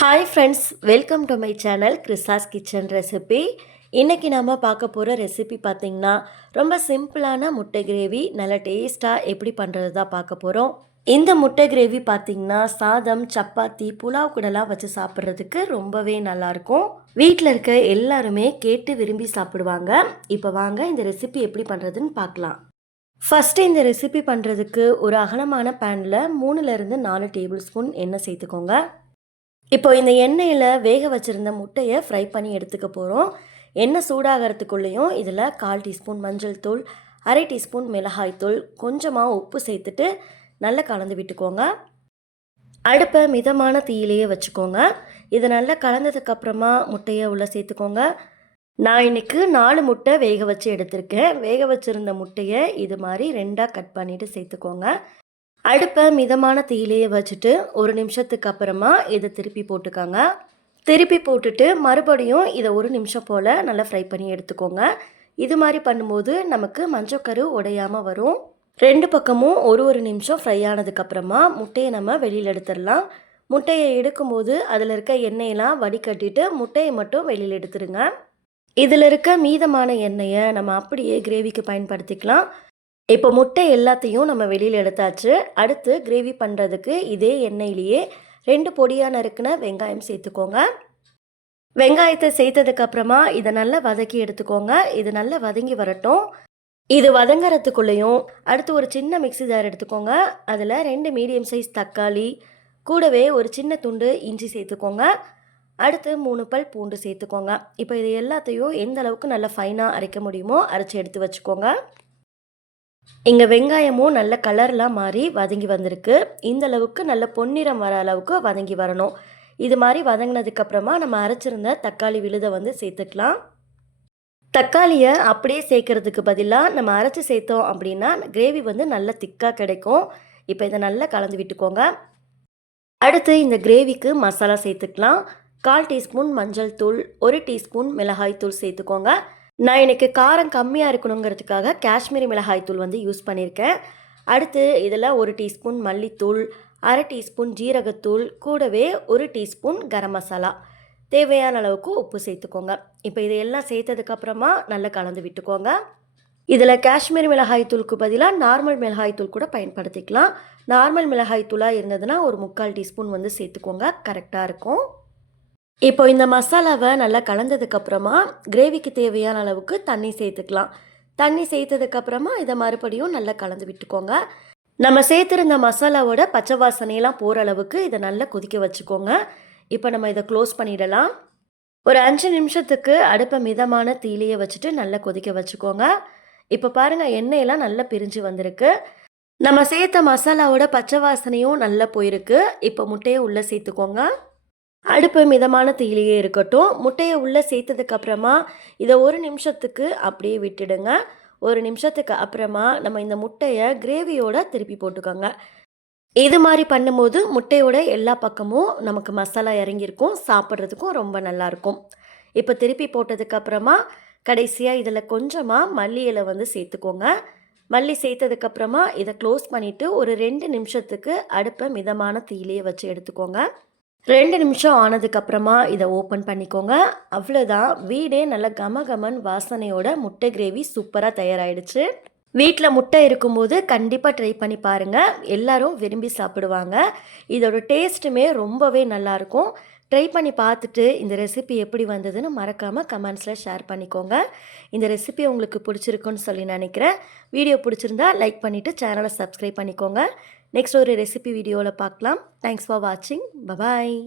Hi friends, welcome to my channel Chrisa's kitchen recipe. இன்றைக்கி நம்ம பார்க்க போகிற ரெசிபி பார்த்திங்கன்னா ரொம்ப சிம்பிளான முட்டை கிரேவி நல்ல டேஸ்ட்டாக எப்படி பண்ணுறது தான் பார்க்க போகிறோம். இந்த முட்டை கிரேவி பார்த்திங்கன்னா சாதம், சப்பாத்தி, புலாவ் கூடலாம் வச்சு சாப்பிட்றதுக்கு ரொம்பவே நல்லாயிருக்கும். வீட்டில் இருக்க எல்லாருமே கேட்டு விரும்பி சாப்பிடுவாங்க. இப்போ வாங்க இந்த ரெசிபி எப்படி பண்ணுறதுன்னு பார்க்கலாம். ஃபஸ்ட்டு இந்த ரெசிபி பண்ணுறதுக்கு ஒரு அகலமான பேனில் 3லேருந்து 4 டேபிள் ஸ்பூன் எண்ணெய் சேர்த்துக்கோங்க. இப்போ இந்த எண்ணெயில் வேக வச்சுருந்த முட்டையை ஃப்ரை பண்ணி எடுத்துக்க போகிறோம். எண்ணெய் சூடாகிறதுக்குள்ளேயும் இதில் 1/4 டீஸ்பூன் மஞ்சள் தூள், 1/2 டீஸ்பூன் மிளகாய் தூள், கொஞ்சமாக உப்பு சேர்த்துட்டு நல்லா கலந்து விட்டுக்கோங்க. அடுப்பை மிதமான தீயிலேயே வச்சுக்கோங்க. இது நல்லா கலந்ததுக்கப்புறமா முட்டையை உள்ளே சேர்த்துக்கோங்க. நான் இன்றைக்கி 4 முட்டை வேக வச்சு எடுத்திருக்கேன். வேக வச்சுருந்த முட்டையை இது மாதிரி 2ஆக கட் பண்ணிவிட்டு சேர்த்துக்கோங்க. அடுப்பை மிதமான தீயிலேயே வச்சுட்டு 1 நிமிஷத்துக்கு அப்புறமா இதை திருப்பி போட்டுக்காங்க. திருப்பி போட்டுட்டு மறுபடியும் இதை 1 நிமிஷம் போல் நல்லா ஃப்ரை பண்ணி எடுத்துக்கோங்க. இது மாதிரி பண்ணும்போது நமக்கு மஞ்சக்கரு உடையாமல் வரும். 2 பக்கமும் ஒரு நிமிஷம் ஃப்ரை ஆனதுக்கப்புறமா முட்டையை நம்ம வெளியில் எடுத்துடலாம். முட்டையை எடுக்கும்போது அதில் இருக்க எண்ணெயெல்லாம் வடிகட்டிட்டு முட்டையை மட்டும் வெளியில் எடுத்துருங்க. இதில் இருக்க மீதமான எண்ணெயை நம்ம அப்படியே கிரேவிக்கு பயன்படுத்திக்கலாம். இப்போ முட்டை எல்லாத்தையும் நம்ம வெளியில் எடுத்தாச்சு. அடுத்து கிரேவி பண்ணுறதுக்கு இதே எண்ணெயிலேயே 2 பொடியாக நறுக்கின வெங்காயம் சேர்த்துக்கோங்க. வெங்காயத்தை சேர்த்ததுக்கப்புறமா இதை நல்லா வதக்கி எடுத்துக்கோங்க. இது நல்லா வதங்கி வரட்டும். இது வதங்கிறதுக்குள்ளேயும் அடுத்து ஒரு சின்ன மிக்ஸி ஜார் எடுத்துக்கோங்க. அதில் 2 மீடியம் சைஸ் தக்காளி, கூடவே ஒரு சின்ன துண்டு இஞ்சி சேர்த்துக்கோங்க. அடுத்து 3 பல் பூண்டு சேர்த்துக்கோங்க. இப்போ இது எல்லாத்தையும் எந்த அளவுக்கு நல்லா ஃபைனாக அரைக்க முடியுமோ அரைச்சி எடுத்து வச்சுக்கோங்க. இங்கே வெங்காயமும் நல்ல கலர்லாம் மாறி வதங்கி வந்திருக்கு. இந்த அளவுக்கு நல்ல பொன்னிறம் வர அளவுக்கு வதங்கி வரணும். இது மாதிரி வதங்கினதுக்கப்புறமா நம்ம அரைச்சிருந்த தக்காளி விழுதை சேர்த்துக்கலாம். தக்காளியை அப்படியே சேர்க்கறதுக்கு பதிலாக நம்ம அரைச்சி சேர்த்தோம் அப்படின்னா கிரேவி நல்ல திக்காக கிடைக்கும். இப்போ இதை நல்லா கலந்து விட்டுக்கோங்க. அடுத்து இந்த கிரேவிக்கு மசாலா சேர்த்துக்கலாம். 1/4 டீஸ்பூன் மஞ்சள் தூள், 1 டீஸ்பூன் மிளகாய் தூள் சேர்த்துக்கோங்க. நான் இன்றைக்கி காரம் கம்மியாக இருக்கணுங்கிறதுக்காக காஷ்மீரி மிளகாய் தூள் யூஸ் பண்ணியிருக்கேன். அடுத்து இதில் 1 டீஸ்பூன் மல்லித்தூள், 1/2 டீஸ்பூன் ஜீரகத்தூள், கூடவே 1 டீஸ்பூன் கரம் மசாலா, தேவையான அளவுக்கு உப்பு சேர்த்துக்கோங்க. இப்போ இதையெல்லாம் சேர்த்ததுக்கப்புறமா நல்லா கலந்து விட்டுக்கோங்க. இதில் காஷ்மீரி மிளகாய் தூளுக்கு பதிலாக நார்மல் மிளகாய் தூள் கூட பயன்படுத்திக்கலாம். நார்மல் மிளகாய் தூளாக இருந்ததுன்னா ஒரு 3/4 டீஸ்பூன் சேர்த்துக்கோங்க, கரெக்டாக இருக்கும். இப்போ இந்த மசாலாவை நல்லா கலந்ததுக்கப்புறமா கிரேவிக்கு தேவையான அளவுக்கு தண்ணி சேர்த்துக்கலாம். தண்ணி சேர்த்ததுக்கப்புறமா இதை மறுபடியும் நல்லா கலந்து விட்டுக்கோங்க. நம்ம சேர்த்துருந்த மசாலாவோட பச்சை வாசனையெல்லாம் போகிற அளவுக்கு இதை நல்லா கொதிக்க வச்சுக்கோங்க. இப்போ நம்ம இதை க்ளோஸ் பண்ணிடலாம். ஒரு 5 நிமிஷத்துக்கு அடுப்பை மிதமான தீயிலேயே வச்சுட்டு நல்லா கொதிக்க வச்சுக்கோங்க. இப்போ பாருங்கள், எண்ணெயெல்லாம் நல்லா பிரிஞ்சு வந்திருக்கு. நம்ம சேர்த்த மசாலாவோட பச்சை வாசனையும் நல்லா போயிருக்கு. இப்போ முட்டையை உள்ளே சேர்த்துக்கோங்க. அடுப்பு மிதமான தீயிலேயே இருக்கட்டும். முட்டையை உள்ளே சேர்த்ததுக்கப்புறமா இதை 1 நிமிஷத்துக்கு அப்படியே விட்டுடுங்க. 1 நிமிஷத்துக்கு அப்புறமா நம்ம இந்த முட்டையை கிரேவியோட திருப்பி போட்டுக்கோங்க. இது மாதிரி பண்ணும்போது முட்டையோட எல்லா பக்கமும் நமக்கு மசாலா இறங்கியிருக்கும், சாப்பிட்றதுக்கும் ரொம்ப நல்லாயிருக்கும். இப்போ திருப்பி போட்டதுக்கப்புறமா கடைசியாக இதில் கொஞ்சமாக மல்லி இலை சேர்த்துக்கோங்க. மல்லி சேர்த்ததுக்கப்புறமா இதை க்ளோஸ் பண்ணிவிட்டு ஒரு 2 நிமிஷத்துக்கு அடுப்பை மிதமான தீயிலேயே வச்சு எடுத்துக்கோங்க. 2 நிமிஷம் ஆனதுக்கப்புறமா இதை ஓப்பன் பண்ணிக்கோங்க. அவ்வளோதான், வீடே நல்ல கமகமன் வாசனையோட முட்டை கிரேவி சூப்பராக தயாராகிடுச்சு. வீட்டில் முட்டை இருக்கும்போது கண்டிப்பாக ட்ரை பண்ணி பாருங்கள். எல்லோரும் விரும்பி சாப்பிடுவாங்க. இதோட டேஸ்ட்டுமே ரொம்பவே நல்லாயிருக்கும். ட்ரை பண்ணி பார்த்துட்டு இந்த ரெசிபி எப்படி வந்ததுன்னு மறக்காமல் கமெண்ட்ஸில் ஷேர் பண்ணிக்கோங்க. இந்த ரெசிபி உங்களுக்கு பிடிச்சிருக்குன்னு சொல்லி நினைக்கிறேன். வீடியோ பிடிச்சிருந்தா லைக் பண்ணிவிட்டு சேனலை சப்ஸ்கிரைப் பண்ணிக்கோங்க. நெக்ஸ்ட் ஒரு ரெசிபி வீடியோவில் பார்க்கலாம். தேங்க்ஸ் ஃபார் வாட்சிங். பபாய்.